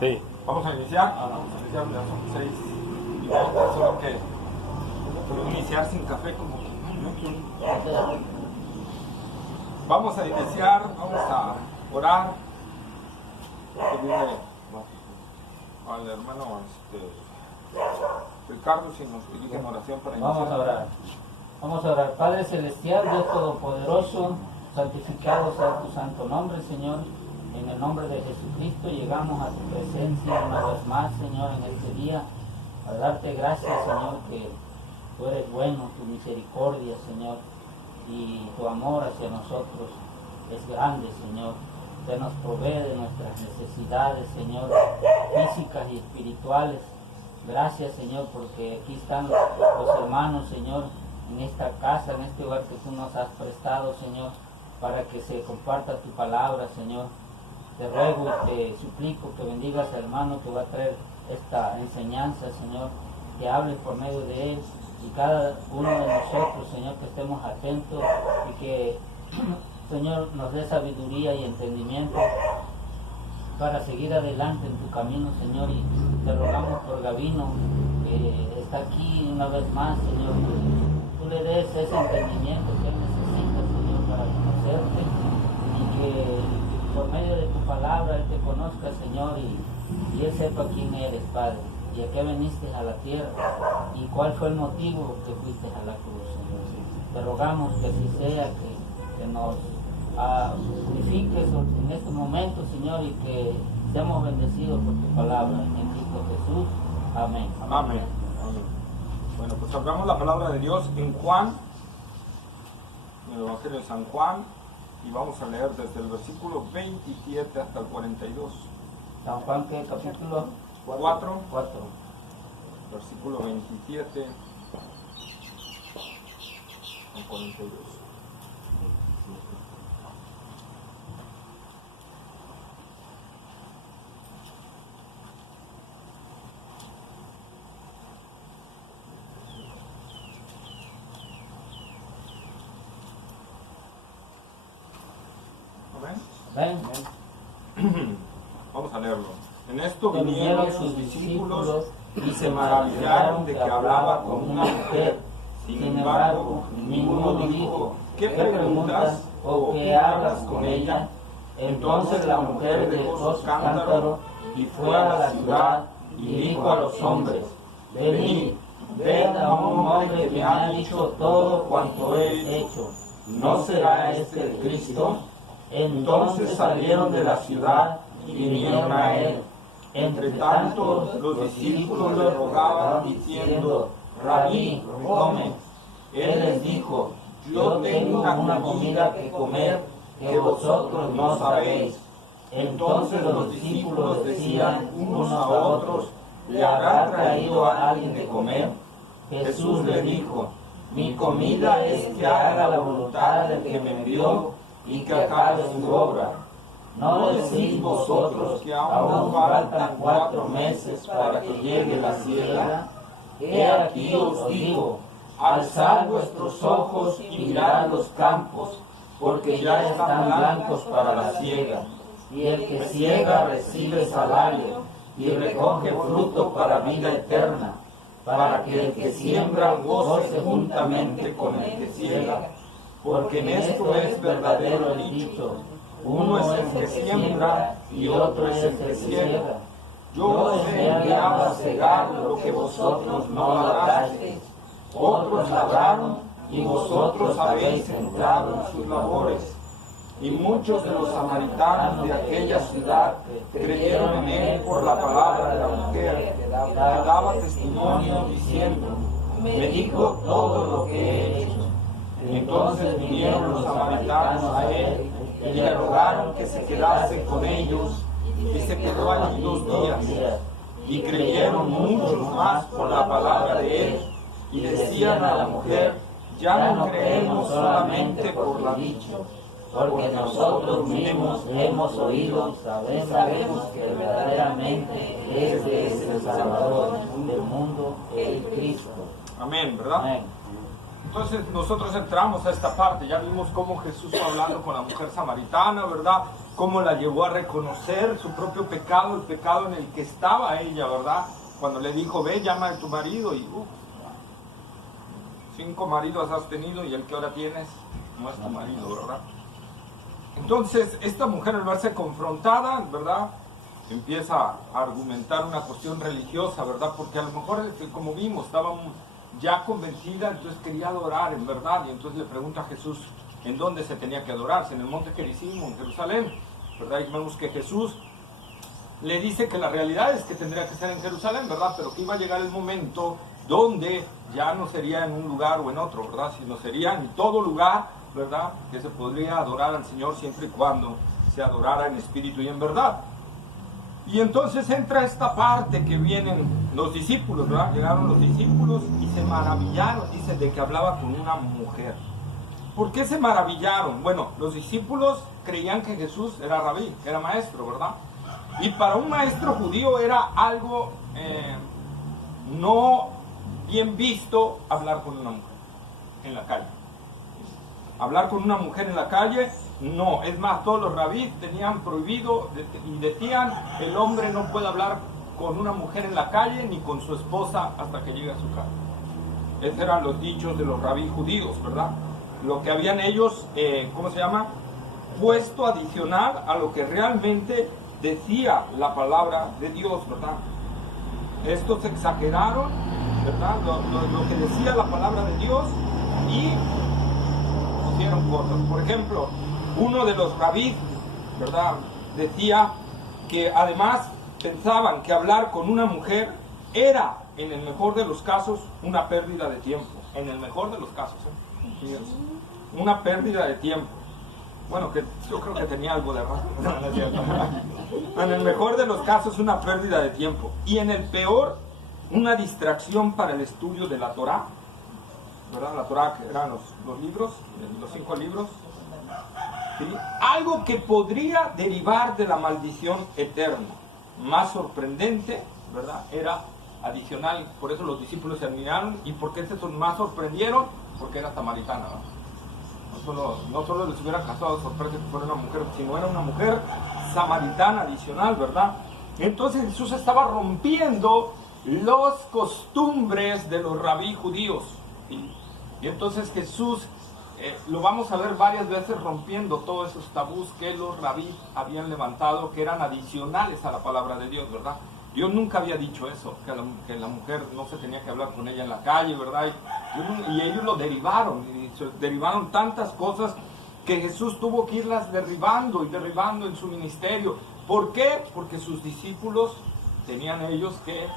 Sí. Vamos a iniciar. Ya son 6 y 20, solo que iniciar sin café como que no. Vamos a iniciar, vamos a orar. Aquí viene al hermano Ricardo, si nos dirige en oración para iniciar. Vamos a orar. Vamos a orar. Padre Celestial, Dios Todopoderoso, santificado sea tu santo nombre, Señor. En el nombre de Jesucristo llegamos a tu presencia una vez más, Señor, en este día, a darte gracias, Señor, que tú eres bueno, tu misericordia, Señor, y tu amor hacia nosotros es grande, Señor. Usted nos provee de nuestras necesidades, Señor, físicas y espirituales. Gracias, Señor, porque aquí están los hermanos, Señor, en esta casa, en este lugar que tú nos has prestado, Señor, para que se comparta tu palabra, Señor. Te ruego y te suplico que bendigas al hermano que va a traer esta enseñanza, Señor, que hables por medio de él y cada uno de nosotros, Señor, que estemos atentos y que, Señor, nos dé sabiduría y entendimiento para seguir adelante en tu camino, Señor, y te rogamos por Gabino, que está aquí una vez más, Señor, que tú le des ese entendimiento que él necesita, Señor, para conocerte y que por medio de tu palabra él te conozca, Señor, y él sepa quién eres, Padre, y a qué viniste a la tierra y cuál fue el motivo que fuiste a la cruz, Señor. Te rogamos que así sea, que nos purifiques en este momento, Señor, y que seamos bendecidos por tu palabra en Cristo Jesús. Amén. Amén. Amén. Bueno, pues abramos la palabra de Dios en Juan, en el Evangelio de San Juan, y vamos a leer desde el versículo 27 hasta el 42. San Juan, ¿qué capítulo? 4, 4. versículo 27 al 42. Ven. Vamos a leerlo. En esto vinieron sus discípulos y se maravillaron de que hablaba con una mujer. Sin embargo, ninguno dijo, ¿qué preguntas o qué hablas con ella? Entonces la mujer dejó su cántaro y fue a la ciudad y dijo a los hombres, venid, ved a un hombre que me ha dicho todo cuanto he hecho. ¿No será este el Cristo? Entonces salieron de la ciudad y vinieron a él. Entre tanto, los discípulos le rogaban diciendo, Rabí, come. Él les dijo, yo tengo una comida que comer que vosotros no sabéis. Entonces los discípulos decían unos a otros, ¿le habrá traído a alguien de comer? Jesús le dijo, mi comida es que haga la voluntad del que me envió y que acabe su obra. ¿No decís vosotros que aún faltan 4 meses para que llegue la siega? He aquí os digo, alzad vuestros ojos y mirad los campos, porque ya están blancos para la siega. Y el que siega recibe salario y recoge fruto para vida eterna, para que el que siembra goce juntamente con el que siega. Porque en esto es verdadero el dicho, uno es el que siembra y otro es el que ciega. Yo os he enviado a cegar lo que vosotros no labrasteis. Otros labraron y vosotros habéis entrado en sus labores. Y muchos de los samaritanos de aquella ciudad creyeron en él por la palabra de la mujer, que daba testimonio diciendo, me dijo todo lo que he hecho. Entonces vinieron los samaritanos a él y le rogaron que se quedase con ellos, y se quedó allí 2 días. Y creyeron muchos más por la palabra de él, y decían a la mujer, ya no creemos solamente por la dicho, porque nosotros mismos hemos oído y sabemos que verdaderamente este es el Salvador del mundo, el Cristo. Amén, ¿verdad? Amén. Entonces nosotros entramos a esta parte, ya vimos cómo Jesús fue hablando con la mujer samaritana, ¿verdad? Cómo la llevó a reconocer su propio pecado, el pecado en el que estaba ella, ¿verdad? Cuando le dijo, ve, llama a tu marido, y 5 maridos has tenido y el que ahora tienes no es tu marido, ¿verdad? Entonces esta mujer, al verse confrontada, ¿verdad?, empieza a argumentar una cuestión religiosa, ¿verdad? Porque a lo mejor, como vimos, estaba ya convencida, entonces quería adorar en verdad, y entonces le pregunta a Jesús en dónde se tenía que adorarse, en el monte Gerizim, en Jerusalén, ¿verdad? Y vemos que Jesús le dice que la realidad es que tendría que ser en Jerusalén, ¿verdad? Pero que iba a llegar el momento donde ya no sería en un lugar o en otro, ¿verdad? Sino sería en todo lugar, ¿verdad?, que se podría adorar al Señor siempre y cuando se adorara en espíritu y en verdad. Y entonces entra esta parte que vienen los discípulos, ¿verdad? Llegaron los discípulos y se maravillaron, dice, de que hablaba con una mujer. ¿Por qué se maravillaron? Bueno, los discípulos creían que Jesús era rabí, que era maestro, ¿verdad? Y para un maestro judío era algo no bien visto hablar con una mujer en la calle. Hablar con una mujer en la calle, no. Es más, todos los rabís tenían prohibido y decían, el hombre no puede hablar con una mujer en la calle ni con su esposa hasta que llegue a su casa. Esos eran los dichos de los rabís judíos, ¿verdad? Lo que habían ellos, puesto adicional a lo que realmente decía la palabra de Dios, ¿verdad? Estos exageraron, ¿verdad?, lo que decía la palabra de Dios y pusieron cosas. Por ejemplo, uno de los rabís, ¿verdad?, decía que además pensaban que hablar con una mujer era, en el mejor de los casos, una pérdida de tiempo. En el mejor de los casos, fíjense, una pérdida de tiempo. Bueno, que yo creo que tenía algo de razón. No es cierto. En el mejor de los casos, una pérdida de tiempo. Y en el peor, una distracción para el estudio de la Torá, ¿verdad? La Torá, que eran los libros, los 5 libros. ¿Sí? Algo que podría derivar de la maldición eterna. Más sorprendente, ¿verdad?, era adicional. Por eso los discípulos se admiraron. ¿Y por qué se más sorprendieron? Porque era samaritana, ¿verdad? No solo les hubiera causado sorpresa que fuera una mujer, sino era una mujer samaritana adicional, ¿verdad? Entonces Jesús estaba rompiendo las costumbres de los rabí judíos, ¿sí? Y entonces Jesús, lo vamos a ver varias veces rompiendo todos esos tabús que los rabí habían levantado, que eran adicionales a la palabra de Dios, ¿verdad? Dios nunca había dicho eso, que la mujer no se tenía que hablar con ella en la calle, ¿verdad? Y ellos lo derivaron, y se derivaron tantas cosas que Jesús tuvo que irlas derribando y derribando en su ministerio. ¿Por qué? Porque sus discípulos tenían ellos que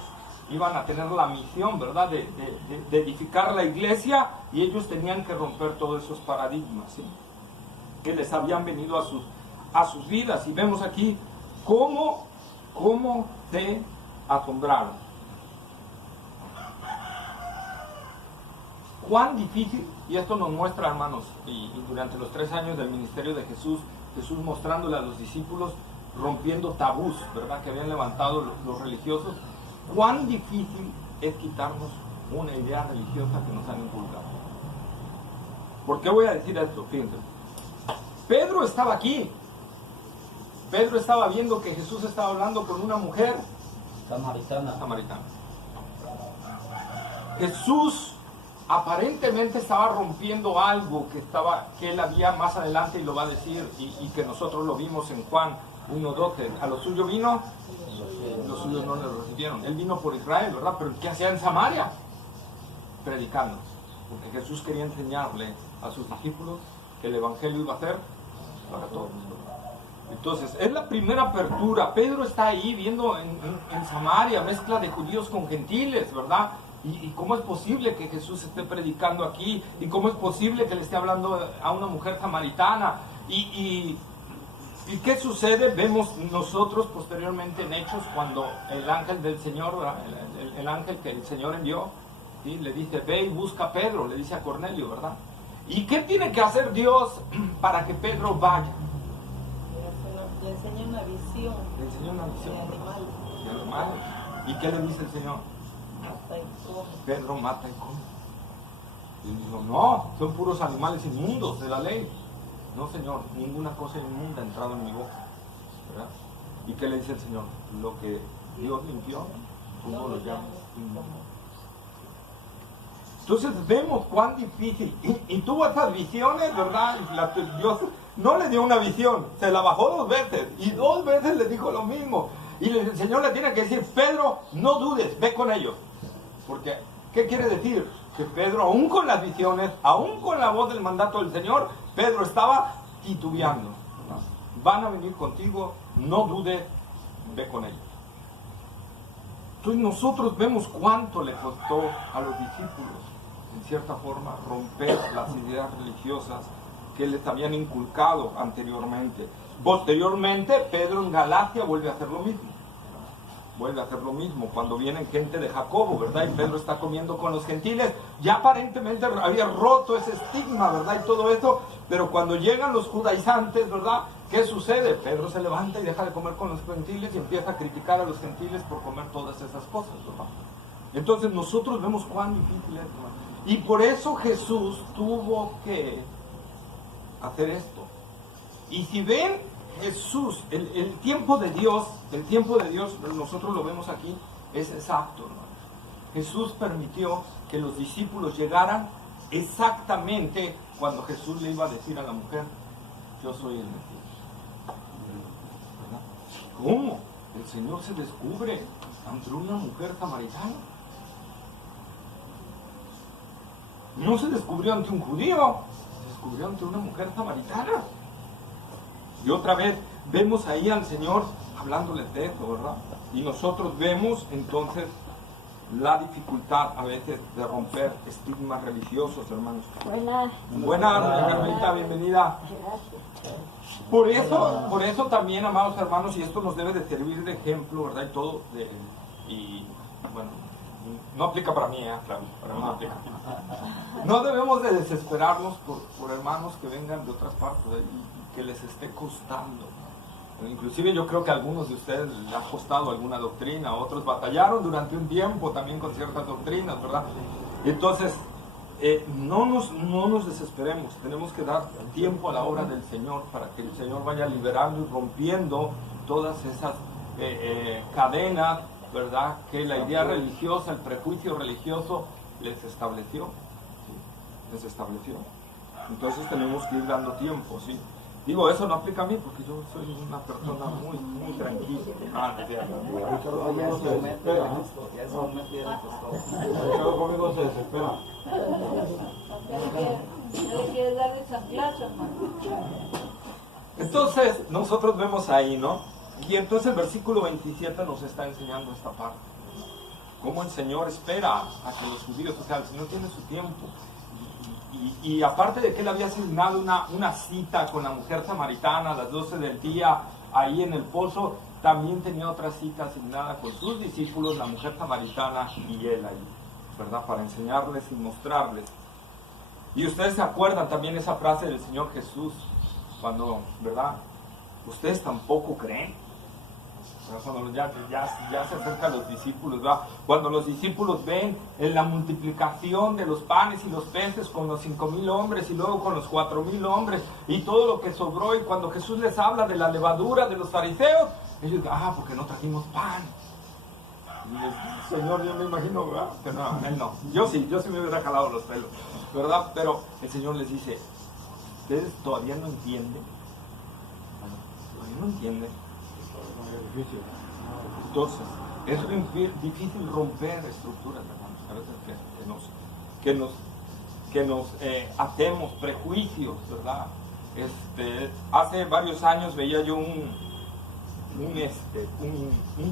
iban a tener la misión, ¿verdad?, de edificar la iglesia, y ellos tenían que romper todos esos paradigmas, ¿sí?, que les habían venido a sus vidas. Y vemos aquí cómo se asombraron. Cuán difícil, y esto nos muestra, hermanos, y durante los 3 años del ministerio de Jesús mostrándole a los discípulos, rompiendo tabús, ¿verdad?, que habían levantado los religiosos. Cuán difícil es quitarnos una idea religiosa que nos han inculcado. ¿Por qué voy a decir esto? Fíjense. Pedro estaba aquí. Pedro estaba viendo que Jesús estaba hablando con una mujer samaritana. Jesús aparentemente estaba rompiendo algo que él había más adelante, y lo va a decir, y que nosotros lo vimos en Juan 1:12. A lo suyo vino, los suyos no le recibieron. Él vino por Israel, ¿verdad? Pero ¿qué hacía en Samaria? Predicando. Porque Jesús quería enseñarle a sus discípulos que el evangelio iba a ser para todos. Entonces, es la primera apertura. Pedro está ahí viendo en Samaria, mezcla de judíos con gentiles, ¿verdad? ¿Y cómo es posible que Jesús esté predicando aquí? ¿Y cómo es posible que le esté hablando a una mujer samaritana? ¿Y qué sucede? Vemos nosotros posteriormente en Hechos, cuando el ángel del Señor, el ángel que el Señor envió, ¿sí?, le dice, ve y busca a Pedro, le dice a Cornelio, ¿verdad? ¿Y qué tiene que hacer Dios para que Pedro vaya? Le enseña una visión. Le enseña una visión. De De animales. ¿Y qué le dice el Señor? Mata y come. Pedro mata y come. Y dijo, no, son puros animales inmundos de la ley. No, Señor, ninguna cosa inmunda ha entrado en mi boca, ¿verdad? ¿Y qué le dice el Señor? Lo que Dios limpió, tú no lo llamas inmundo. Entonces vemos cuán difícil, y tuvo esas visiones, ¿verdad? Dios no le dio una visión, se la bajó 2 veces, y 2 veces le dijo lo mismo. Y el Señor le tiene que decir, Pedro, no dudes, ve con ellos. Porque, ¿qué quiere decir? Que Pedro, aún con las visiones, aún con la voz del mandato del Señor, Pedro estaba titubeando. Van a venir contigo, no dudes, ve con ellos. Entonces nosotros vemos cuánto le costó a los discípulos, en cierta forma, romper las ideas religiosas que les habían inculcado anteriormente. Posteriormente, Pedro en Galacia vuelve a hacer lo mismo. Vuelve a hacer lo mismo cuando vienen gente de Jacobo, ¿verdad? Y Pedro está comiendo con los gentiles. Ya aparentemente había roto ese estigma, ¿verdad? Y todo eso. Pero cuando llegan los judaizantes, ¿verdad? ¿Qué sucede? Pedro se levanta y deja de comer con los gentiles y empieza a criticar a los gentiles por comer todas esas cosas, ¿verdad? Entonces nosotros vemos cuán difícil es, ¿verdad? Y por eso Jesús tuvo que hacer esto. Y si ven, Jesús, el tiempo de Dios, nosotros lo vemos aquí, es exacto, ¿no? Jesús permitió que los discípulos llegaran exactamente cuando Jesús le iba a decir a la mujer, yo soy el Mesías. ¿Verdad? ¿Cómo? El Señor se descubre ante una mujer samaritana. No se descubrió ante un judío, se descubrió ante una mujer samaritana. Y otra vez vemos ahí al Señor hablándoles de esto, ¿verdad? Y nosotros vemos entonces la dificultad a veces de romper estigmas religiosos, hermanos. Buenas, doña Carmelita, bienvenida. Por eso también, amados hermanos, y esto nos debe de servir de ejemplo, ¿verdad? Y todo, y bueno, no aplica para mí, claro, para mí no aplica. No debemos de desesperarnos por hermanos que vengan de otras partes y que les esté costando. Inclusive yo creo que a algunos de ustedes les ha costado alguna doctrina, otros batallaron durante un tiempo también con ciertas doctrinas, ¿verdad? Entonces, no nos desesperemos, tenemos que dar tiempo a la obra del Señor para que el Señor vaya liberando y rompiendo todas esas cadenas, ¿verdad? Que la idea religiosa, el prejuicio religioso les estableció, ¿sí? Les estableció. Entonces tenemos que ir dando tiempo, ¿sí? Digo, eso no aplica a mí porque yo soy una persona muy, muy tranquila. Conmigo se desespera. No le quieres dar de chanclazo, hermano. Entonces, nosotros vemos ahí, ¿no? Y entonces el versículo 27 nos está enseñando esta parte. Cómo el Señor espera a que los judíos, o sea, el Señor tiene su tiempo. Y aparte de que él había asignado una cita con la mujer samaritana a las 12 del día, ahí en el pozo, también tenía otra cita asignada con sus discípulos, la mujer samaritana y él ahí, ¿verdad? Para enseñarles y mostrarles. Y ustedes se acuerdan también esa frase del Señor Jesús, cuando, ¿verdad? Ustedes tampoco creen. Cuando ya se acercan los discípulos, ¿verdad? Cuando los discípulos ven en la multiplicación de los panes y los peces con los 5,000 hombres y luego con los 4,000 hombres y todo lo que sobró, y cuando Jesús les habla de la levadura de los fariseos, ellos dicen, porque no trajimos pan. Y Señor, yo me imagino, ¿verdad? Pero no, él no. Yo sí me hubiera jalado los pelos, ¿verdad? Pero el Señor les dice, ¿ustedes todavía no entienden? ¿Todavía no entienden? Entonces, es difícil romper estructuras, hermanos, a veces que nos atemos prejuicios, ¿verdad? Hace varios años veía yo un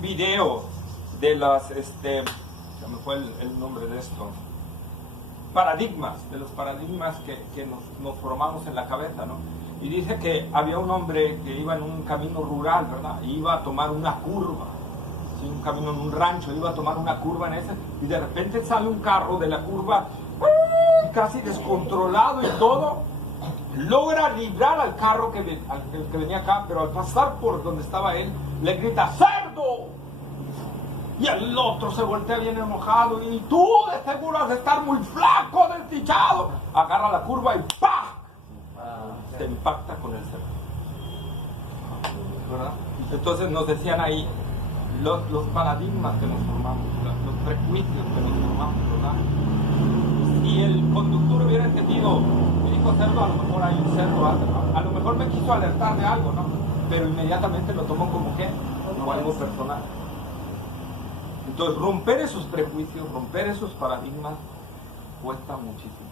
video de las, se me fue el nombre de esto, de los paradigmas que nos formamos en la cabeza, ¿no? Y dice que había un hombre que iba en un camino rural, ¿verdad? Y iba a tomar una curva, ¿sí? Un camino en un rancho, iba a tomar una curva en ese, y de repente sale un carro de la curva, casi descontrolado y todo, logra librar al carro que venía acá, pero al pasar por donde estaba él, le grita, ¡cerdo! Y el otro se voltea bien enojado. Y tú de seguro has de estar muy flaco, desdichado. Agarra la curva y ¡pah! Se impacta con el cerro. ¿Verdad? Entonces nos decían ahí los paradigmas que nos formamos, los prejuicios que nos formamos, ¿verdad? Si el conductor hubiera entendido, me dijo cerdo, a lo mejor hay un cerdo, a lo mejor me quiso alertar de algo, ¿no? Pero inmediatamente lo tomó como que, como algo personal. Entonces romper esos prejuicios, romper esos paradigmas, cuesta muchísimo,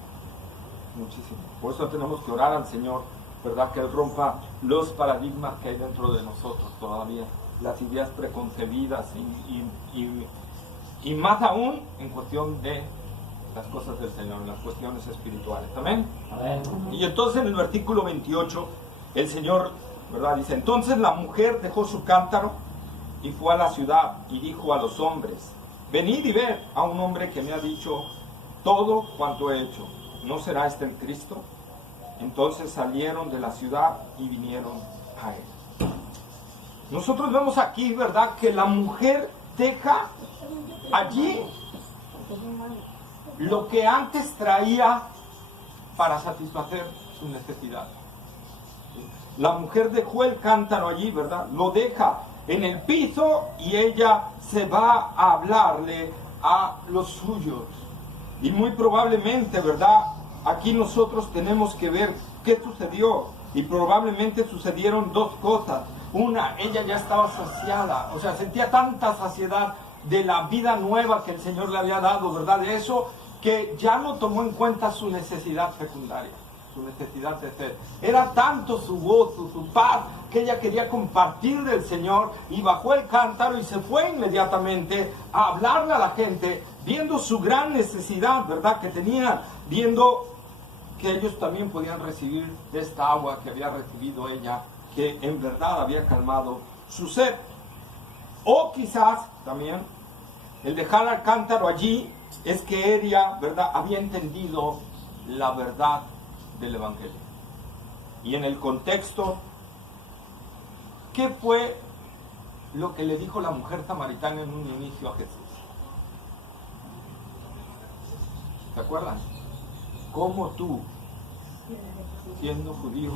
muchísimo. Por eso tenemos que orar al Señor, ¿verdad? Que Él rompa los paradigmas que hay dentro de nosotros todavía, las ideas preconcebidas y más aún en cuestión de las cosas del Señor, en las cuestiones espirituales. ¿Amén? Amén. Y entonces en el versículo 28, el Señor, ¿verdad? Dice, entonces la mujer dejó su cántaro y fue a la ciudad y dijo a los hombres, venid y ved a un hombre que me ha dicho todo cuanto he hecho. ¿No será este el Cristo? Entonces salieron de la ciudad y vinieron a él. Nosotros vemos aquí, ¿verdad?, que la mujer deja allí lo que antes traía para satisfacer sus necesidades. La mujer dejó el cántaro allí, ¿verdad? Lo deja en el piso y ella se va a hablarle a los suyos. Y muy probablemente, ¿verdad?, aquí nosotros tenemos que ver qué sucedió. Y probablemente sucedieron dos cosas. Una, ella ya estaba saciada, o sea, sentía tanta saciedad de la vida nueva que el Señor le había dado, ¿verdad? De eso, que ya no tomó en cuenta su necesidad secundaria, su necesidad de ser. Era tanto su gozo, su paz, que ella quería compartir del Señor y bajó el cántaro y se fue inmediatamente a hablarle a la gente, viendo su gran necesidad, ¿verdad?, que tenía, viendo que ellos también podían recibir de esta agua que había recibido ella, que en verdad había calmado su sed. O quizás también el dejar al cántaro allí es que ella, ¿verdad?, había entendido la verdad del Evangelio. Y en el contexto, ¿qué fue lo que le dijo la mujer samaritana en un inicio a Jesús? ¿Se acuerdan? ¿Cómo tú, siendo judío,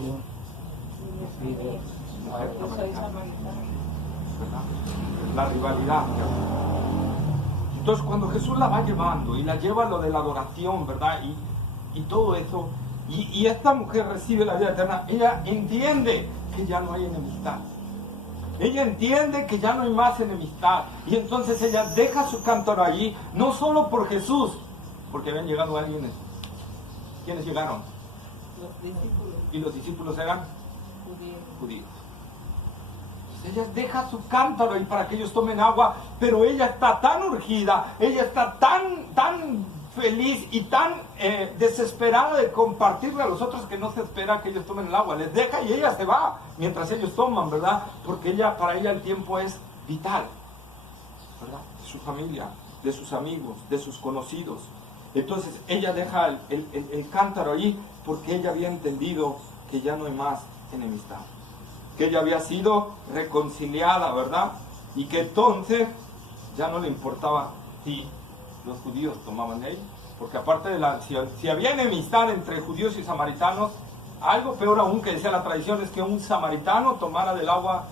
mujer Yo soy samaritana? samaritana. ¿Verdad? La rivalidad. Entonces cuando Jesús la va llevando y la lleva a lo de la adoración, ¿verdad? Y todo eso, y esta mujer recibe la vida eterna, ella entiende que ya no hay enemistad. Ella entiende que ya no hay más enemistad. Y entonces ella deja su cántaro allí, no solo por Jesús, porque habían llegado alguien. ¿Quiénes llegaron? Los discípulos Y los discípulos eran judíos. Ella deja su cántaro ahí para que ellos tomen agua, pero ella está tan urgida, ella está tan feliz y tan desesperada de compartirle a los otros que no se espera que ellos tomen el agua. Les deja y ella se va mientras ellos toman, ¿verdad? Porque para ella el tiempo es vital, ¿verdad? De su familia, de sus amigos, de sus conocidos. Entonces ella deja el cántaro allí porque ella había entendido que ya no hay más enemistad, que ella había sido reconciliada, ¿verdad? Y que entonces ya no le importaba si los judíos tomaban de ahí, porque aparte de si había enemistad entre judíos y samaritanos, algo peor aún que decía la tradición es que un samaritano tomara del agua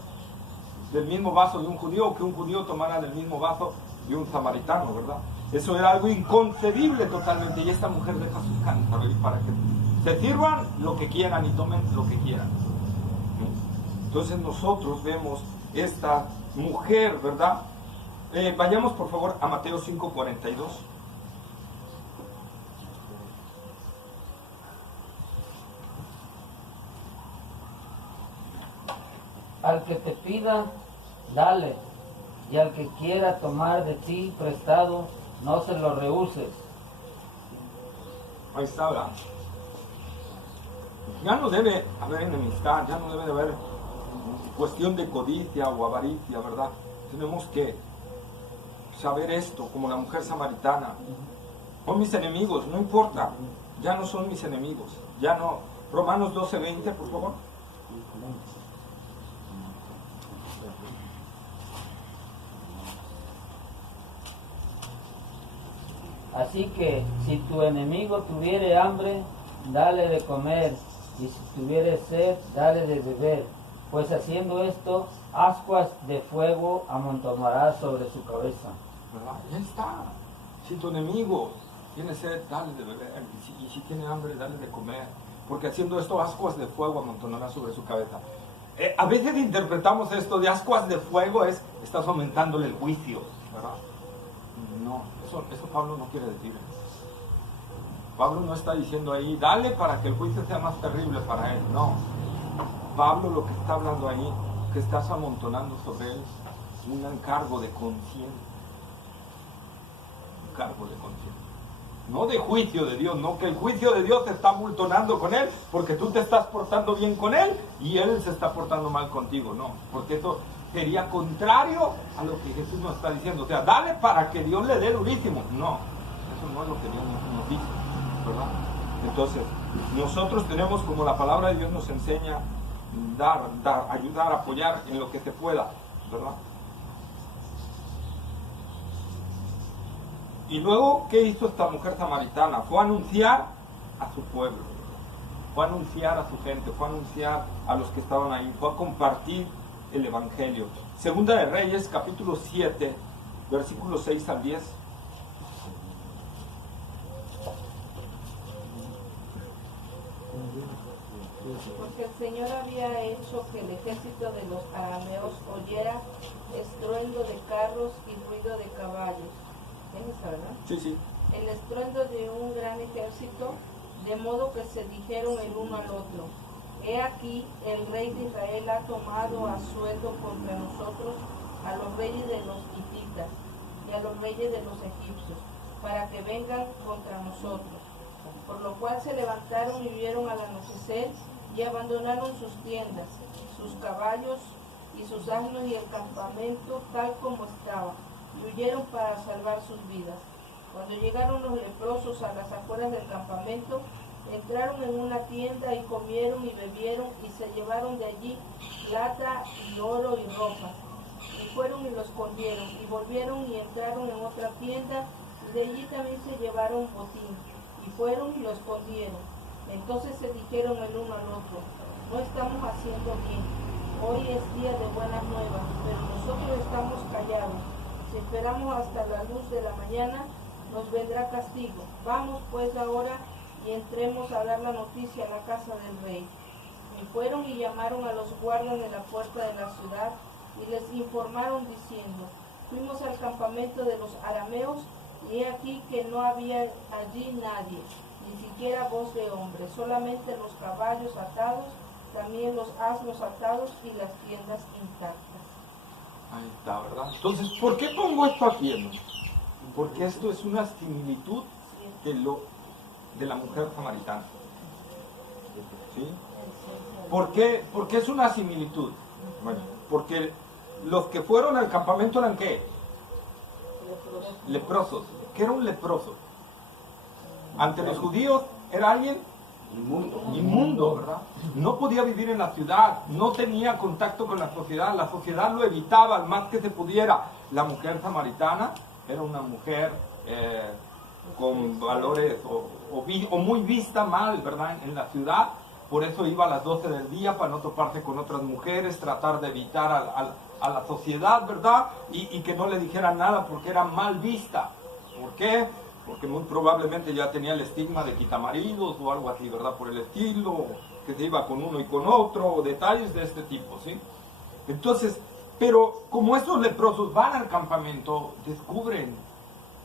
del mismo vaso de un judío, o que un judío tomara del mismo vaso de un samaritano, ¿verdad? Eso era algo inconcebible totalmente, y esta mujer deja su cántaro ahí para que se sirvan lo que quieran y tomen lo que quieran. Entonces nosotros vemos esta mujer, ¿verdad? Vayamos por favor a Mateo 5:42. Al que te pida, dale, y al que quiera tomar de ti prestado, no se lo rehuses. Ahí está, ¿verdad? Ya no debe haber enemistad, ya no debe de haber cuestión de codicia o avaricia, ¿verdad? Tenemos que saber esto, como la mujer samaritana. Son mis enemigos, no importa, ya no son mis enemigos, ya no. Romanos 12:20, por favor. Así que si tu enemigo tuviere hambre, dale de comer, y si tuviere sed, dale de beber, pues haciendo esto, ascuas de fuego amontonará sobre su cabeza. ¿Verdad? Ya está. Si tu enemigo tiene sed, dale de beber, y si tiene hambre, dale de comer, porque haciendo esto, ascuas de fuego amontonará sobre su cabeza. A veces interpretamos esto de ascuas de fuego, estás aumentándole el juicio, ¿verdad? No, eso Pablo no quiere decir. Pablo no está diciendo ahí, dale para que el juicio sea más terrible para él. No. Pablo lo que está hablando ahí, que estás amontonando sobre él un encargo de conciencia. Un cargo de conciencia. No de juicio de Dios, no que el juicio de Dios te está amontonando con él porque tú te estás portando bien con él y él se está portando mal contigo. No, porque eso sería contrario a lo que Jesús nos está diciendo. O sea, dale para que Dios le dé durísimo. No, eso no es lo que Dios nos dice, ¿verdad? Entonces, nosotros tenemos, como la palabra de Dios nos enseña, dar, ayudar, apoyar en lo que se pueda, ¿verdad? Y luego, ¿qué hizo esta mujer samaritana? Fue a anunciar a su pueblo, fue a anunciar a su gente, fue a anunciar a los que estaban ahí, fue a compartir el Evangelio. Segunda de Reyes, capítulo 7, versículos 6 al 10. Porque el Señor había hecho que el ejército de los arameos oyera estruendo de carros y ruido de caballos. ¿Es esa, verdad? Sí, sí. El estruendo de un gran ejército, de modo que se dijeron el uno al otro: He aquí, el rey de Israel ha tomado a sueldo contra nosotros a los reyes de los hititas y a los reyes de los egipcios, para que vengan contra nosotros. Por lo cual se levantaron y huyeron al anochecer y abandonaron sus tiendas, sus caballos y sus asnos y el campamento tal como estaba, y huyeron para salvar sus vidas. Cuando llegaron los leprosos a las afueras del campamento, entraron en una tienda y comieron y bebieron y se llevaron de allí plata y oro y ropa. Y fueron y lo escondieron y volvieron y entraron en otra tienda y de allí también se llevaron botín. Y fueron y lo escondieron. Entonces se dijeron el uno al otro: No estamos haciendo bien. Hoy es día de buenas nuevas, pero nosotros estamos callados. Si esperamos hasta la luz de la mañana, nos vendrá castigo. Vamos pues ahora y entremos a dar la noticia a la casa del rey. Y fueron y llamaron a los guardias de la puerta de la ciudad y les informaron diciendo: Fuimos al campamento de los arameos y he aquí que no había allí nadie, ni siquiera voz de hombre, solamente los caballos atados, también los asnos atados y las tiendas intactas. Ahí está, ¿verdad? Entonces, ¿por qué pongo esto aquí, hermano? Porque esto es una similitud de la mujer samaritana. ¿Sí? ¿Por qué es una similitud? Bueno, porque los que fueron al campamento eran ¿qué? Leprosos. ¿Qué era un leproso? Ante los judíos era alguien inmundo, ¿verdad? No podía vivir en la ciudad, no tenía contacto con la sociedad lo evitaba al más que se pudiera. La mujer samaritana era una mujer con valores o muy vista mal, ¿verdad? En la ciudad, por eso iba a las 12 del día para no toparse con otras mujeres, tratar de evitar a la sociedad, ¿verdad? Y que no le dijeran nada porque era mal vista. ¿Por qué? Porque muy probablemente ya tenía el estigma de quitamaridos o algo así, ¿verdad? Por el estilo, que se iba con uno y con otro, o detalles de este tipo, ¿sí? Entonces, pero como estos leprosos van al campamento, descubren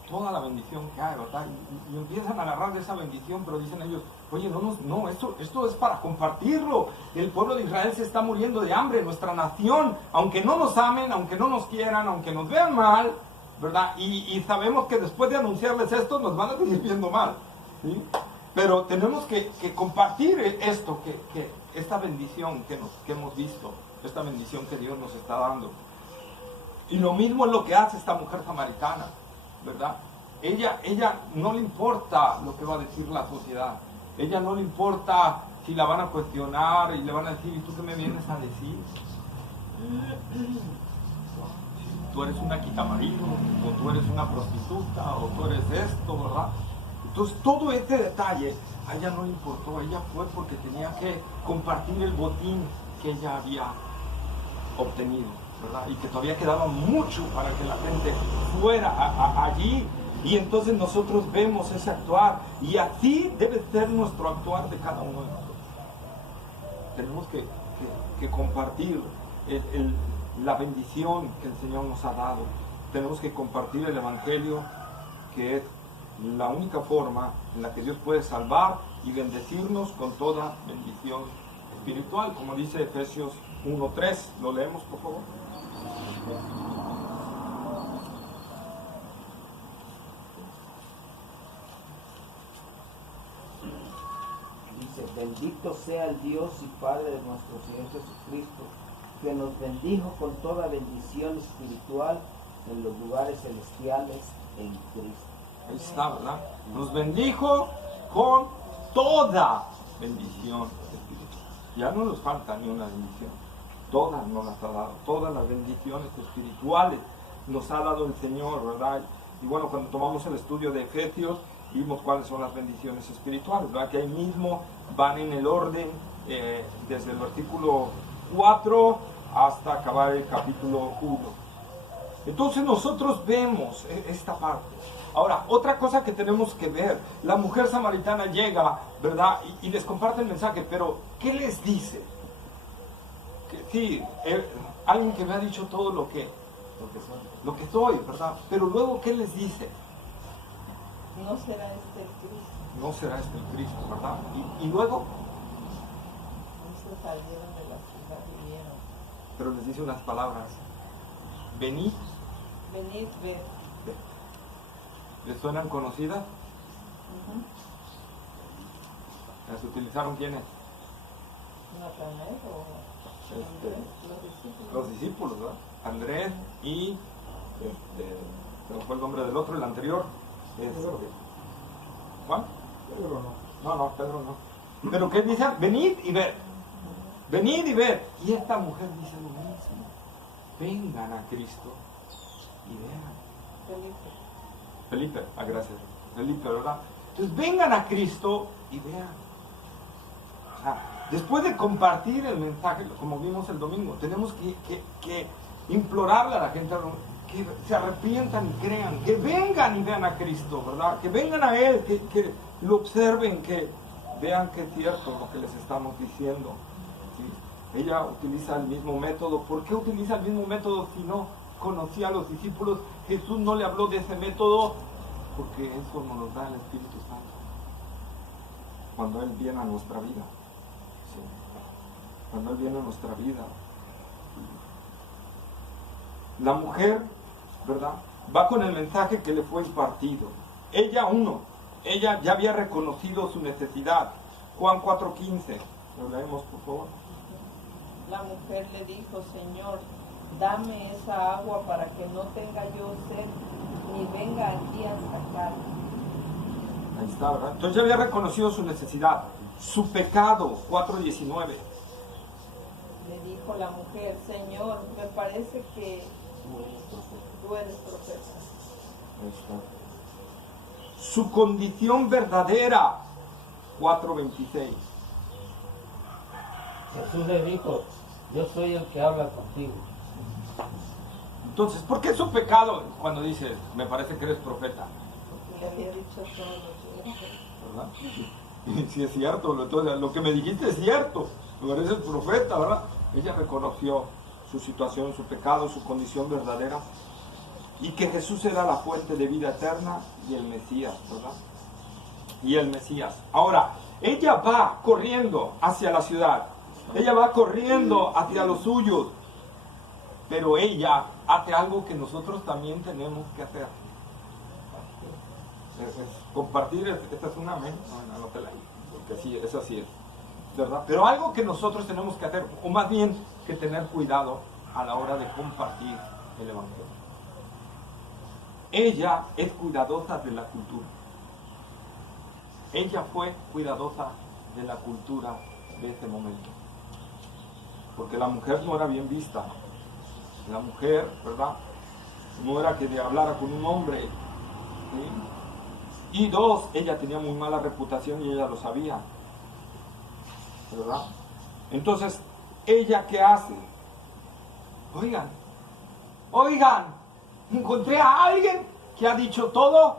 toda la bendición que hay, ¿verdad? Y empiezan a agarrar de esa bendición, pero dicen ellos: oye, no, esto es para compartirlo. El pueblo de Israel se está muriendo de hambre, nuestra nación, aunque no nos amen, aunque no nos quieran, aunque nos vean mal, ¿verdad? Y sabemos que después de anunciarles esto nos van a seguir viendo mal, ¿sí? Pero tenemos que compartir esto, que esta bendición que hemos visto, esta bendición que Dios nos está dando. Y lo mismo es lo que hace esta mujer samaritana, ¿verdad? Ella no le importa lo que va a decir la sociedad. Ella no le importa si la van a cuestionar y le van a decir: ¿y tú qué me vienes a decir? Tú eres una quitamarido, o tú tú eres una prostituta o tú eres esto, ¿verdad? Entonces todo este detalle a ella no le importó, ella fue porque tenía que compartir el botín que ella había obtenido, ¿verdad? Y que todavía quedaba mucho para que la gente fuera allí. Y entonces nosotros vemos ese actuar, y así debe ser nuestro actuar de cada uno de nosotros. Tenemos que compartir la bendición que el Señor nos ha dado. Tenemos que compartir el Evangelio, que es la única forma en la que Dios puede salvar y bendecirnos con toda bendición espiritual, como dice Efesios 1:3. ¿Lo leemos, por favor? Dice: bendito sea el Dios y Padre de nuestro Señor Jesucristo, que nos bendijo con toda bendición espiritual en los lugares celestiales en Cristo. Ahí está, ¿verdad? Nos bendijo con toda bendición espiritual. Ya no nos falta ni una bendición. Todas nos las ha dado. Todas las bendiciones espirituales nos ha dado el Señor, ¿verdad? Y bueno, cuando tomamos el estudio de Efesios, vimos cuáles son las bendiciones espirituales, ¿verdad? Que ahí mismo van en el orden, desde el versículo 4 hasta acabar el capítulo 1. Entonces nosotros vemos esta parte. Ahora, otra cosa que tenemos que ver, la mujer samaritana llega, ¿verdad? Y les comparte el mensaje, pero ¿qué les dice? Que, sí, alguien que me ha dicho todo lo que soy, ¿verdad? Pero luego, ¿qué les dice? No será este el Cristo. No será este el Cristo, ¿verdad? Y luego, No salieron de la ciudad y vinieron. pero les dice unas palabras: venid. Venid, ved. ¿Les suenan conocidas? ¿Las utilizaron quiénes? Natanael o los discípulos. Los discípulos, ¿verdad? Andrés y ¿cómo fue el nombre del otro, el anterior? ¿Juan? Pedro no. No, Pedro no. Pero ¿qué dicen? Venid y ved. Venid y ved. Y esta mujer dice lo mismo: vengan a Cristo y vean. Felipe, gracias. Felipe, ¿verdad? Entonces vengan a Cristo y vean. O sea, después de compartir el mensaje, como vimos el domingo, tenemos que implorarle a la gente que se arrepientan y crean, que vengan y vean a Cristo, ¿verdad? Que vengan a Él, que lo observen, que vean que es cierto lo que les estamos diciendo, ¿sí? Ella utiliza el mismo método. ¿Por qué utiliza el mismo método si no conocía a los discípulos? Jesús no le habló de ese método porque eso nos lo da el Espíritu Santo cuando Él viene a nuestra vida, ¿sí? Cuando Él viene a nuestra vida. La mujer, ¿verdad?, va con el mensaje que le fue impartido. Ella ya había reconocido su necesidad. Juan 4:15, lo leemos, por favor. La mujer le dijo: Señor, dame esa agua para que no tenga yo sed, ni venga aquí a sacar. Ahí está, ¿verdad? Entonces ya había reconocido su necesidad, su pecado. 4:19. Le dijo la mujer: Señor, me parece que tú eres profeta. Ahí está. Su condición verdadera. 4:26. Jesús le dijo: yo soy el que habla contigo. Entonces, ¿por qué su pecado? Cuando dice, me parece que eres profeta, Porque le había dicho todo lo que era. ¿verdad? Y si es cierto, lo que me dijiste es cierto, me pareces profeta, ¿verdad? Ella reconoció su situación, su pecado, su condición verdadera, y que Jesús era la fuente de vida eterna y el Mesías, ¿verdad? Y el Mesías. Ahora, ella va corriendo hacia la ciudad, ella va corriendo hacia los suyos, pero ella hace algo que nosotros también tenemos que hacer. Compartir, esta es una amén, no, anótela ahí, porque sí, esa sí es, ¿verdad? Pero algo que nosotros tenemos que hacer, o más bien que tener cuidado a la hora de compartir el Evangelio. Ella es cuidadosa de la cultura. Ella fue cuidadosa de la cultura de ese momento. Porque la mujer no era bien vista. La mujer, ¿verdad?, no era que hablara con un hombre, ¿sí? Y dos, ella tenía muy mala reputación y ella lo sabía, ¿verdad? Entonces, ¿ella qué hace? Oigan, encontré a alguien que ha dicho todo.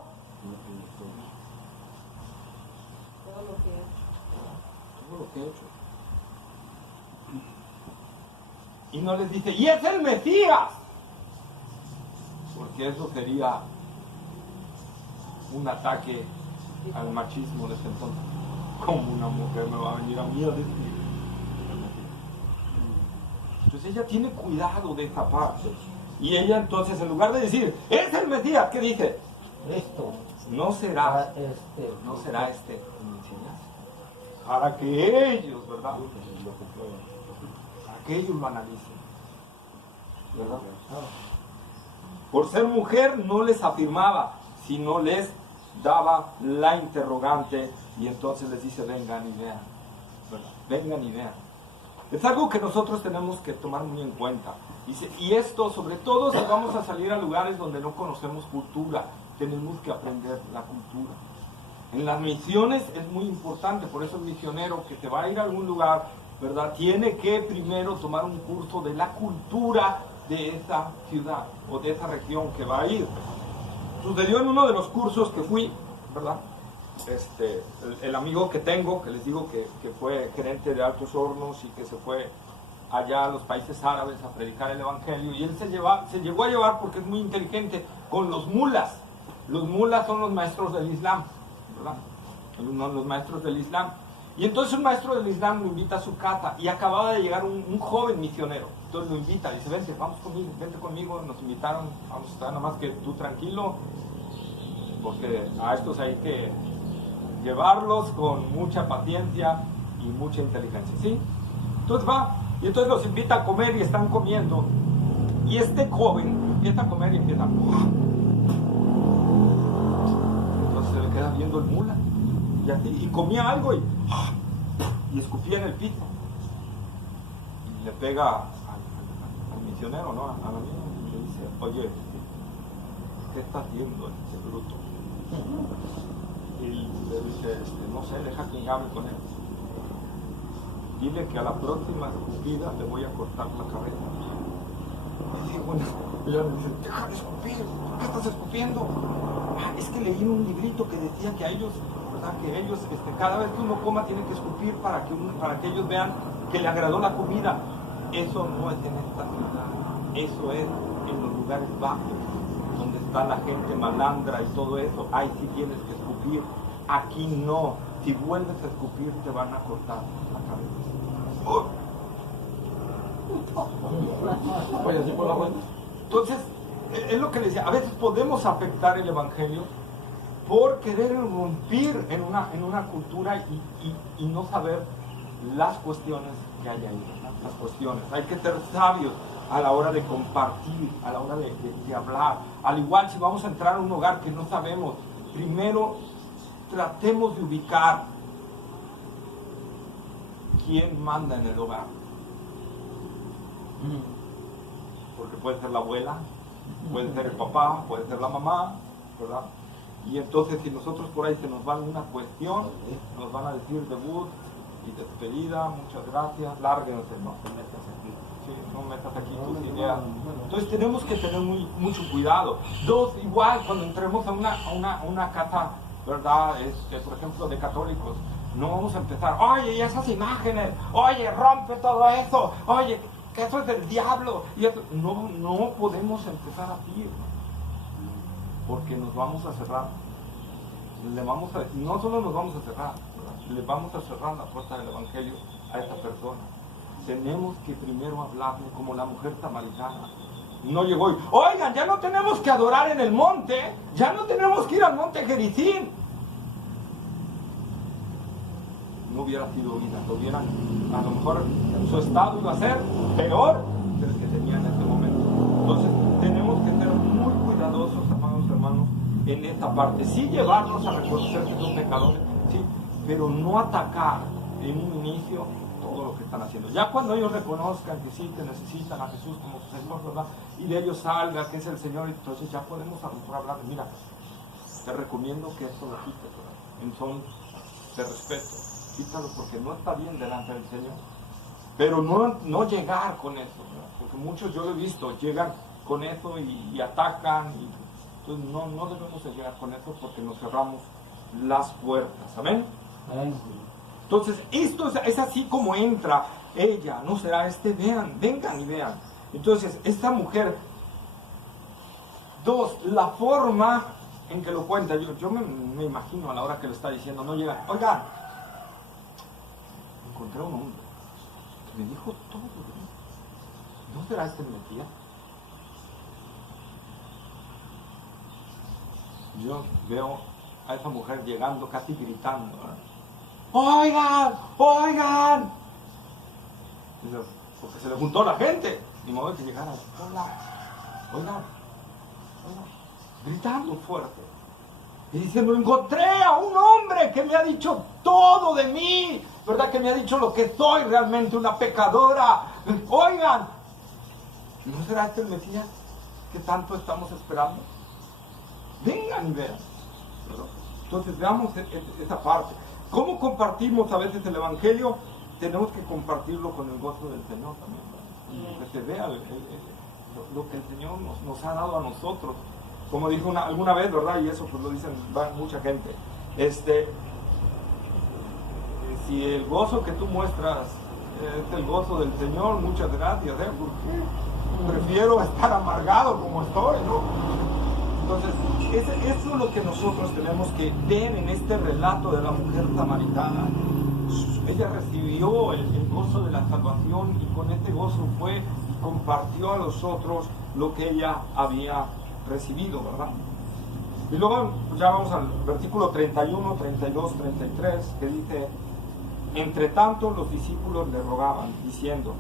Todo lo que he hecho. Y no les dice, y es el Mesías, porque eso sería un ataque al machismo de ese entonces. ¿Cómo una mujer me va a venir a mí a decir? Entonces ella tiene cuidado de esa parte. Y ella entonces, en lugar de decir, es el Mesías, ¿qué dice? Esto. No será el Mesías. Para que ellos, ¿verdad? Para que ellos lo analicen. ¿Verdad? Por ser mujer no les afirmaba, sino les daba la interrogante y entonces les dice, vengan y vean. ¿Verdad? Vengan y vean. Es algo que nosotros tenemos que tomar muy en cuenta. Y esto, sobre todo, si vamos a salir a lugares donde no conocemos cultura, tenemos que aprender la cultura. En las misiones es muy importante, por eso el misionero que se va a ir a algún lugar, ¿verdad? Tiene que primero tomar un curso de la cultura de esa ciudad o de esa región que va a ir. Sucedió en uno de los cursos que fui, ¿verdad? El amigo que tengo, que les digo que fue gerente de Altos Hornos y que se fue allá a los países árabes a predicar el evangelio, y él se llegó a llevar, porque es muy inteligente, con los mulas. Los mulas son los maestros del Islam, ¿verdad? Los maestros del Islam. Y entonces un maestro del Islam lo invita a su casa, y acababa de llegar un joven misionero. Entonces lo invita, dice, vente, vente conmigo, nos invitaron, vamos a estar, nada más que tú tranquilo, porque a estos hay que llevarlos con mucha paciencia y mucha inteligencia, ¿sí? Entonces va, y entonces los invita a comer y están comiendo, y este joven empieza a comer y empieza, entonces se le queda viendo el mula, y así, y comía algo y escupía en el piso, y le pega al misionero, ¿no? A la niña, y le dice, oye, ¿qué está haciendo este bruto? Y le dice, no sé, deja que hable con él. Dile que a la próxima escupida le voy a cortar la cabeza. Y dice, bueno, ella le dice, deja de escupir, ¿por qué estás escupiendo? Es que leí un librito que decía que a ellos, ¿verdad? Que ellos, cada vez que uno coma tienen que escupir para que ellos vean que le agradó la comida. Eso no es en esta ciudad, eso es en los lugares bajos, donde está la gente malandra y todo eso. Ahí sí tienes que escupir, aquí no. Si vuelves a escupir te van a cortar la cabeza. Oye, ¿sí por la vuelta? Entonces, es lo que le decía, a veces podemos afectar el evangelio por querer irrumpir en una cultura y no saber las cuestiones que hay ahí, las cuestiones. Hay que ser sabios a la hora de compartir, a la hora de hablar. Al igual, si vamos a entrar a un hogar que no sabemos, primero tratemos de ubicar quién manda en el hogar. Porque puede ser la abuela, puede ser el papá, puede ser la mamá, ¿verdad? Y entonces si nosotros por ahí se nos va una cuestión, nos van a decir debut y despedida, muchas gracias, lárguense, no te metas aquí. Sí, no metas aquí tus ideas. Entonces tenemos que tener mucho cuidado. Dos, igual cuando entremos a una casa, ¿verdad? Por ejemplo, de católicos, no vamos a empezar, oye, y esas imágenes, oye, rompe todo eso, oye, que eso es del diablo. Y eso. No podemos empezar así, porque nos vamos a cerrar. No solo nos vamos a cerrar, ¿verdad? Le vamos a cerrar la puerta del evangelio a esta persona. Tenemos que primero hablarle como la mujer samaritana. No llegó y, oigan, ya no tenemos que adorar en el monte, ya no tenemos que ir al monte Gerizim. No hubiera sido oída, a lo mejor su estado iba a ser peor del que tenía en ese momento. Entonces tenemos que ser muy cuidadosos, amados hermanos, en esta parte. Sí llevarnos a reconocer que son pecadores, sí, pero no atacar en un inicio todo lo que están haciendo. Ya cuando ellos reconozcan que sí, que necesitan a Jesús como su Señor, ¿verdad? Y de ellos salga que es el Señor, entonces ya podemos a lo mejor hablar, mira, te recomiendo que esto lo quites, ¿verdad? En son de respeto, quítalo porque no está bien delante del Señor. Pero no llegar con eso, ¿verdad? Porque muchos yo lo he visto, llegan con eso y atacan, y entonces no debemos de llegar con eso porque nos cerramos las puertas, ¿amén? Amén. Entonces, esto es así como entra ella, ¿no será vean, vengan y vean. Entonces, esta mujer, dos, la forma en que lo cuenta, yo me imagino a la hora que lo está diciendo, no llega, oigan, encontré un hombre que me dijo todo de mí. ¿No será el Mesías? Yo veo a esa mujer llegando casi gritando, ¿verdad? ¡Oigan! ¡Oigan! Porque se le juntó la gente. Ni modo que llegara. ¡Hola! ¡Oigan! ¡Oigan! Gritando fuerte. Y diciendo, encontré a un hombre que me ha dicho todo de mí. ¿Verdad? Que me ha dicho lo que soy realmente, una pecadora. ¡Oigan! ¿No será este el Mesías que tanto estamos esperando? Vengan y vean. ¿Verdad? Entonces veamos esa parte. ¿Cómo compartimos a veces el Evangelio? Tenemos que compartirlo con el gozo del Señor también, que se vea lo que el Señor nos ha dado a nosotros. Como dijo alguna vez, ¿verdad? Y eso pues lo dicen mucha gente. Si el gozo que tú muestras es el gozo del Señor, muchas gracias, porque prefiero estar amargado como estoy, ¿no? Entonces, eso es lo que nosotros tenemos que ver en este relato de la mujer samaritana. Ella recibió el gozo de la salvación y con este gozo fue y compartió a los otros lo que ella había recibido, ¿verdad? Y luego ya vamos al versículo 31, 32, 33, que dice, entre tanto los discípulos le rogaban, diciendo,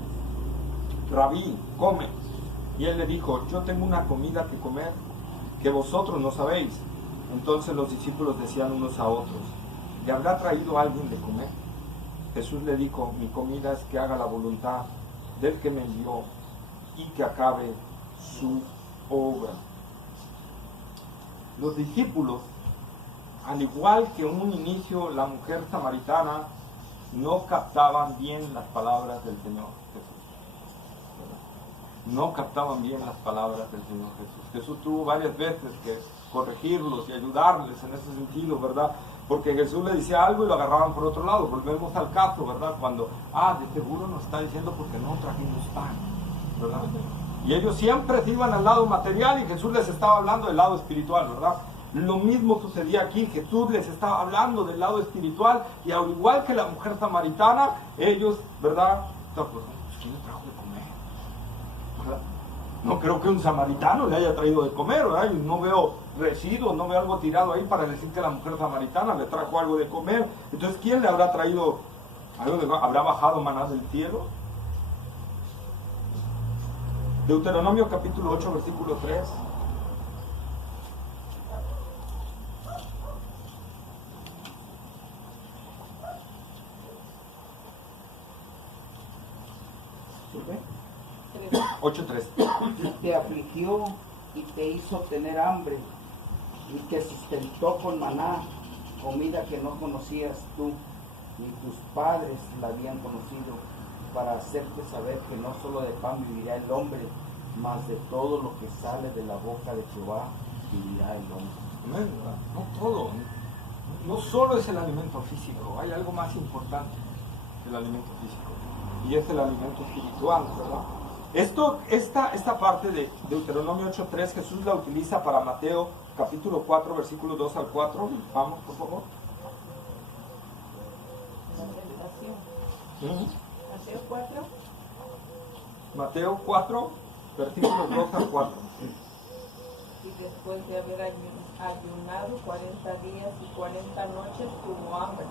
Rabí, come. Y él le dijo, yo tengo una comida que comer que vosotros no sabéis. Entonces los discípulos decían unos a otros, ¿le habrá traído alguien de comer? Jesús le dijo, mi comida es que haga la voluntad del que me envió y que acabe su obra. Los discípulos, al igual que en un inicio la mujer samaritana, no captaban bien las palabras del Señor Jesús. No captaban bien las palabras del Señor Jesús. Jesús tuvo varias veces que corregirlos y ayudarles en ese sentido, ¿verdad? Porque Jesús le decía algo y lo agarraban por otro lado. Volvemos al caso, ¿verdad? Cuando, de seguro nos está diciendo porque no trajimos pan, ¿verdad? Y ellos siempre se iban al lado material y Jesús les estaba hablando del lado espiritual, ¿verdad? Lo mismo sucedía aquí, Jesús les estaba hablando del lado espiritual y al igual que la mujer samaritana, ellos, ¿verdad? Pues, ¿quién le trajo de comer? ¿Verdad? No creo que un samaritano le haya traído de comer, ¿verdad? Y no veo residuos, no veo algo tirado ahí para decir que la mujer samaritana le trajo algo de comer. Entonces, ¿quién le habrá traído algo? ¿Habrá bajado maná del cielo? Deuteronomio capítulo 8, versículo 3. ¿Sube? 8:3. Te afligió y te hizo tener hambre y te sustentó con maná, comida que no conocías tú, ni tus padres la habían conocido, para hacerte saber que no solo de pan vivirá el hombre, mas de todo lo que sale de la boca de Jehová vivirá el hombre. Amén, ¿verdad? No todo, no solo es el alimento físico, hay algo más importante que el alimento físico, y es el alimento espiritual, ¿verdad? Esta parte de Deuteronomio 8:3 Jesús la utiliza para Mateo capítulo 4, versículos 2 al 4. Vamos, por favor. Mateo 4. Mateo 4, versículos 2 al 4. Y después de haber ayunado 40 días y 40 noches, tuvo hambre.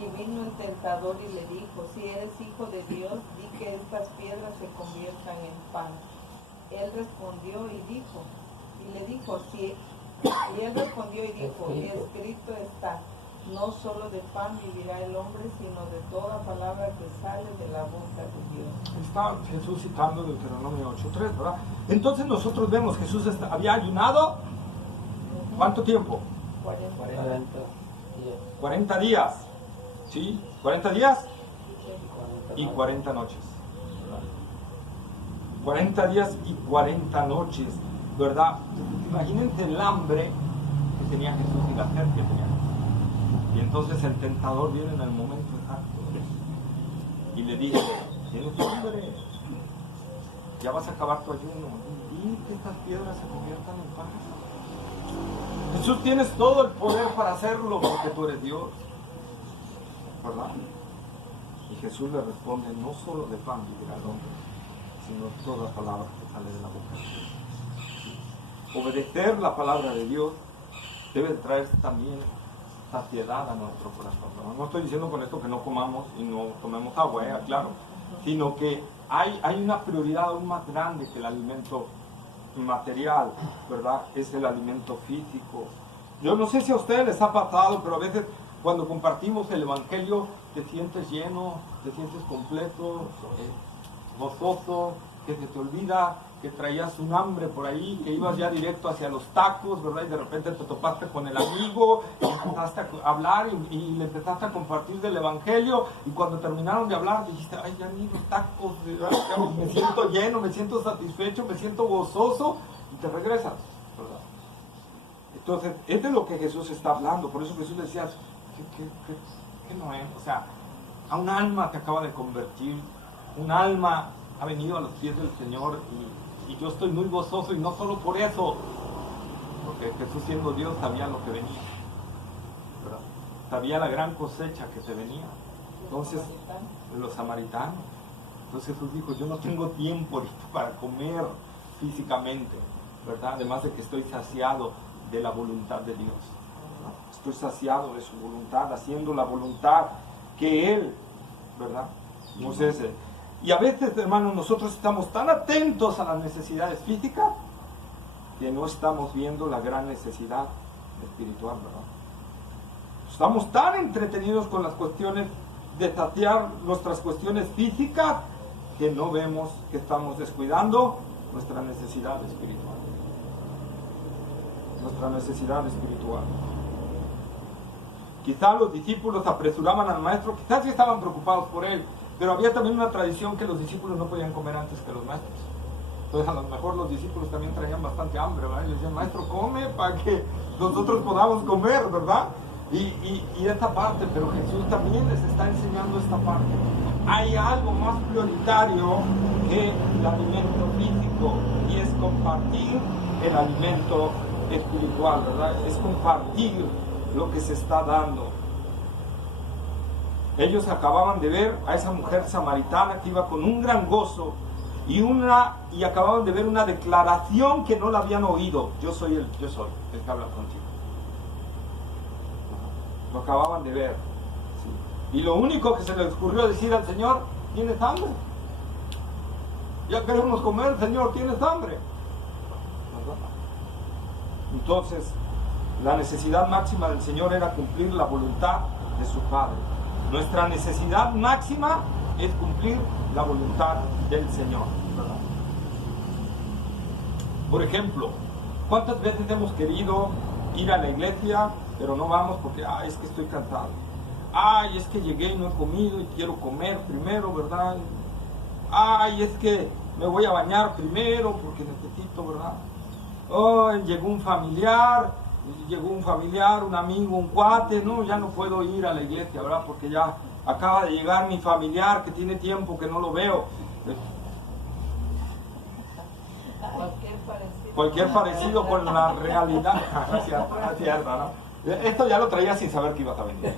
Y vino el tentador y le dijo, si eres hijo de Dios, di que estas piedras se conviertan en pan. Él respondió y le dijo, escrito está, No solo de pan vivirá el hombre, sino de toda palabra que sale de la boca de Dios. Está Jesús citando Deuteronomio 8:3, ¿verdad? Entonces nosotros vemos que Jesús había ayunado, ¿cuánto tiempo? 40 días, ¿sí? 40 días y 40 noches, ¿verdad? 40 días y 40 noches, ¿verdad? Imagínense el hambre que tenía Jesús y la sed que tenía Jesús. Y entonces el tentador viene en el momento exacto y le dice: tienes hambre, ya vas a acabar tu ayuno, y que estas piedras se conviertan en pan. Jesús, tienes todo el poder para hacerlo porque tú eres Dios, ¿verdad? Y Jesús le responde: no solo de pan vivirá el hombre, sino toda palabra que sale de la boca de Dios. Obedecer la palabra de Dios debe traer también saciedad a nuestro corazón, ¿verdad? No estoy diciendo con esto que no comamos y no tomemos agua, claro, sino que hay una prioridad aún más grande que el alimento material, ¿verdad? Es el alimento físico. Yo no sé si a ustedes les ha pasado, pero a veces cuando compartimos el Evangelio te sientes lleno, te sientes completo, gozoso, que se te olvida que traías un hambre por ahí, que ibas ya directo hacia los tacos, ¿verdad? Y de repente te topaste con el amigo, y empezaste a hablar y le empezaste a compartir del Evangelio, y cuando terminaron de hablar dijiste: ay, ya ni los tacos, ¿verdad? Me siento lleno, me siento satisfecho, me siento gozoso, y te regresas, ¿verdad? Entonces, es de lo que Jesús está hablando. Por eso Jesús decía: ¿qué no es? O sea, a un alma que acaba de convertir, un alma ha venido a los pies del Señor, y yo estoy muy gozoso, y no solo por eso, porque Jesús, siendo Dios, sabía lo que venía, ¿verdad? Sabía la gran cosecha que se venía. Entonces, los samaritanos. Entonces Jesús dijo: yo no tengo tiempo ahorita para comer físicamente, ¿verdad? Además de que estoy saciado de la voluntad de Dios, ¿verdad? Estoy saciado de su voluntad, haciendo la voluntad que Él, ¿verdad? Entonces, y a veces, hermanos, nosotros estamos tan atentos a las necesidades físicas que no estamos viendo la gran necesidad espiritual, ¿verdad? Estamos tan entretenidos con las cuestiones de saciar nuestras cuestiones físicas que no vemos que estamos descuidando nuestra necesidad espiritual. Nuestra necesidad espiritual. Quizás los discípulos apresuraban al maestro, quizás sí estaban preocupados por él, pero había también una tradición que los discípulos no podían comer antes que los maestros. Entonces a lo mejor los discípulos también traían bastante hambre, ¿verdad? Y le decían: maestro, come para que nosotros podamos comer, ¿verdad? Y esta parte, pero Jesús también les está enseñando esta parte. Hay algo más prioritario que el alimento físico, y es compartir el alimento espiritual, ¿verdad? Es compartir lo que se está dando. Ellos acababan de ver a esa mujer samaritana que iba con un gran gozo y acababan de ver una declaración que no la habían oído: yo soy el que habla contigo. Lo acababan de ver, ¿sí? Y lo único que se les ocurrió decir al Señor: ¿tienes hambre? Ya queremos comer, Señor, ¿tienes hambre? Entonces, la necesidad máxima del Señor era cumplir la voluntad de su Padre. Nuestra necesidad máxima es cumplir la voluntad del Señor, ¿verdad? Por ejemplo, ¿cuántas veces hemos querido ir a la iglesia, pero no vamos porque es que estoy cansado? Es que llegué y no he comido y quiero comer primero, ¿verdad? Es que me voy a bañar primero porque necesito, ¿verdad? Llegó un familiar, un amigo, un cuate, no, ya no puedo ir a la iglesia, ¿verdad? Porque ya acaba de llegar mi familiar que tiene tiempo que no lo veo. Cualquier parecido con la realidad. Gracias, ¿no? Esto ya lo traía sin saber que ibas a venir.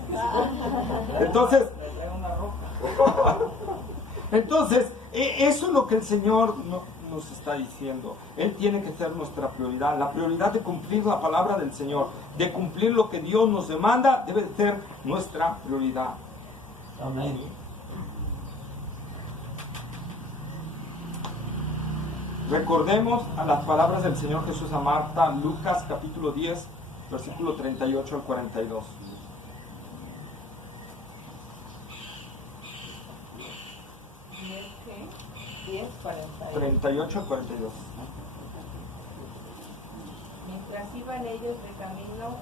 Entonces, eso es lo que el Señor nos está diciendo. Él tiene que ser nuestra prioridad. La prioridad de cumplir la palabra del Señor, de cumplir lo que Dios nos demanda, debe ser nuestra prioridad. Amén. Recordemos a las palabras del Señor Jesús a Marta, Lucas capítulo 10, versículo 38 al 42. 10, 48. 38 al 42. Mientras iban ellos de camino,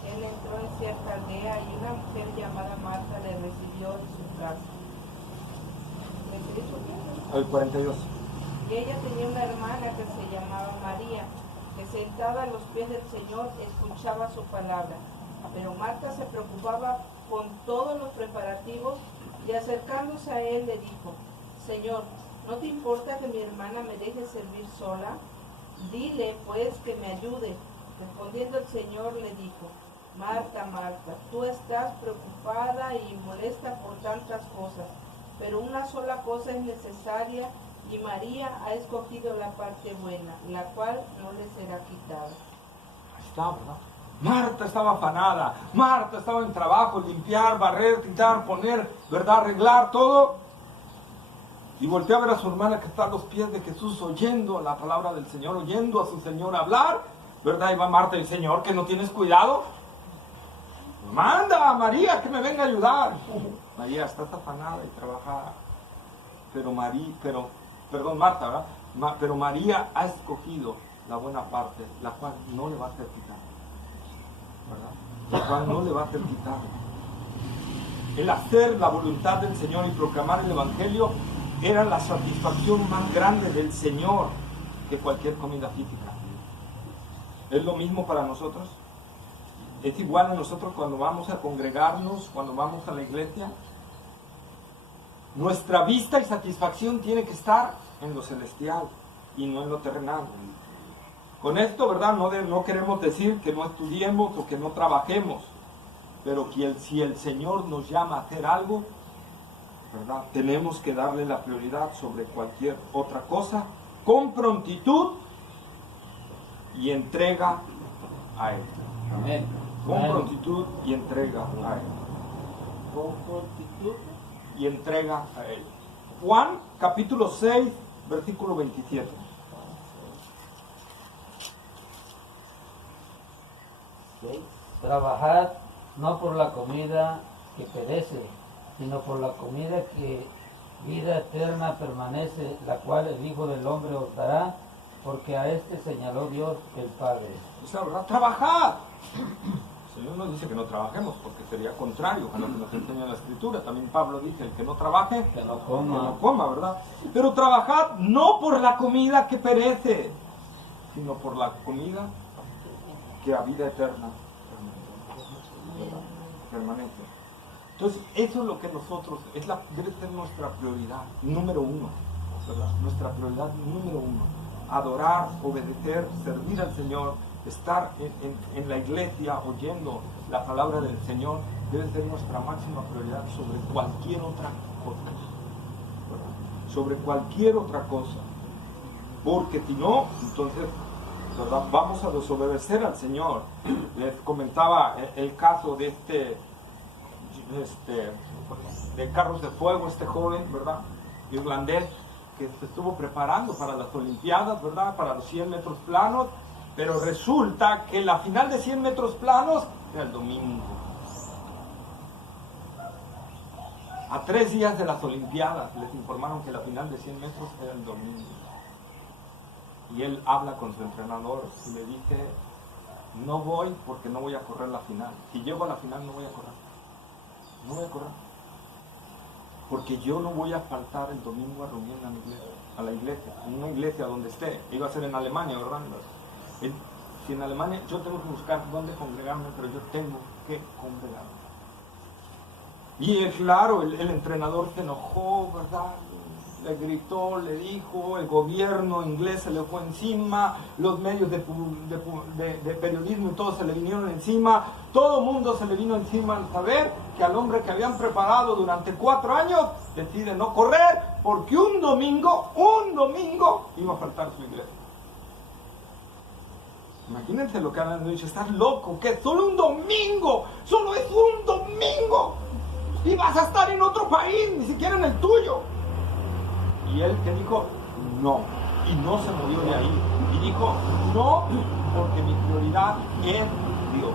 él entró en cierta aldea y una mujer llamada Marta le recibió en su casa. El 42. Y ella tenía una hermana que se llamaba María, que sentada a los pies del Señor escuchaba su palabra. Pero Marta se preocupaba con todos los preparativos y acercándose a él le dijo: Señor, ¿no te importa que mi hermana me deje servir sola? Dile pues que me ayude. Respondiendo el Señor le dijo: Marta, Marta, tú estás preocupada y molesta por tantas cosas, pero una sola cosa es necesaria, y María ha escogido la parte buena, la cual no le será quitada. Ahí está, ¿verdad? Marta estaba afanada, Marta estaba en trabajo, limpiar, barrer, quitar, poner, ¿verdad? Arreglar todo. Y volteó a ver a su hermana que está a los pies de Jesús, oyendo la palabra del Señor, oyendo a su Señor hablar, ¿verdad? Y va Marta y: Señor, ¿que no tienes cuidado? Manda a María que me venga a ayudar. María, estás afanada y trabajada. Perdón, Marta, ¿verdad? Pero María ha escogido la buena parte, la cual no le va a ser quitada, ¿verdad? La cual no le va a ser quitada. El hacer la voluntad del Señor y proclamar el Evangelio era la satisfacción más grande del Señor que cualquier comida física. ¿Es lo mismo para nosotros? ¿Es igual a nosotros cuando vamos a congregarnos, cuando vamos a la iglesia? Nuestra vista y satisfacción tiene que estar en lo celestial y no en lo terrenal. Con esto, ¿verdad? No queremos decir que no estudiemos o que no trabajemos, pero que si el Señor nos llama a hacer algo, ¿verdad? Tenemos que darle la prioridad sobre cualquier otra cosa, con prontitud y entrega a Él. Amén. Con prontitud y entrega a Él. Con prontitud Y entrega a Él. Juan capítulo 6, versículo 27. Trabajad no por la comida que perece, sino por la comida que vida eterna permanece, la cual el Hijo del Hombre os dará, porque a este señaló Dios el Padre. Es la verdad, trabajad. El Señor nos dice que no trabajemos, porque sería contrario a lo que nos enseña la Escritura. También Pablo dice: el que no trabaje, Que no coma. ¿verdad? Pero trabajad no por la comida que perece, sino por la comida que a vida eterna permanece. Entonces, eso es lo que nosotros, debe ser nuestra prioridad número uno, ¿verdad? Nuestra prioridad número uno: adorar, obedecer, servir al Señor, estar en la iglesia oyendo la palabra del Señor. Debe ser nuestra máxima prioridad sobre cualquier otra cosa, ¿verdad? Sobre cualquier otra cosa, porque si no, entonces, ¿verdad?, vamos a desobedecer al Señor. Les comentaba el caso de de Carros de Fuego, este joven, ¿verdad?, irlandés, que se estuvo preparando para las Olimpiadas, ¿verdad?, para los 100 metros planos, pero resulta que la final de 100 metros planos era el domingo. A 3 días de las Olimpiadas les informaron que la final de 100 metros era el domingo. Y él habla con su entrenador y le dice: no voy porque no voy a correr la final. Si llego a la final no voy a correr. No voy a correr. Porque yo no voy a faltar el domingo a reunirme a la iglesia, en una iglesia donde esté. Iba a ser en Alemania, ¿verdad? Si en Alemania yo tengo que buscar dónde congregarme, pero yo tengo que congregarme. Y claro, el entrenador se enojó, ¿verdad? Le gritó, le dijo, el gobierno inglés se le fue encima, los medios de periodismo y todo se le vinieron encima, todo el mundo se le vino encima al saber que al hombre que habían preparado durante 4 años decide no correr porque un domingo iba a faltar su iglesia. Imagínense lo que han dicho: estás loco, que solo un domingo, solo es un domingo, y vas a estar en otro país, ni siquiera en el tuyo. Y él que dijo no, y no se movió de ahí, y dijo: no, porque mi prioridad es Dios.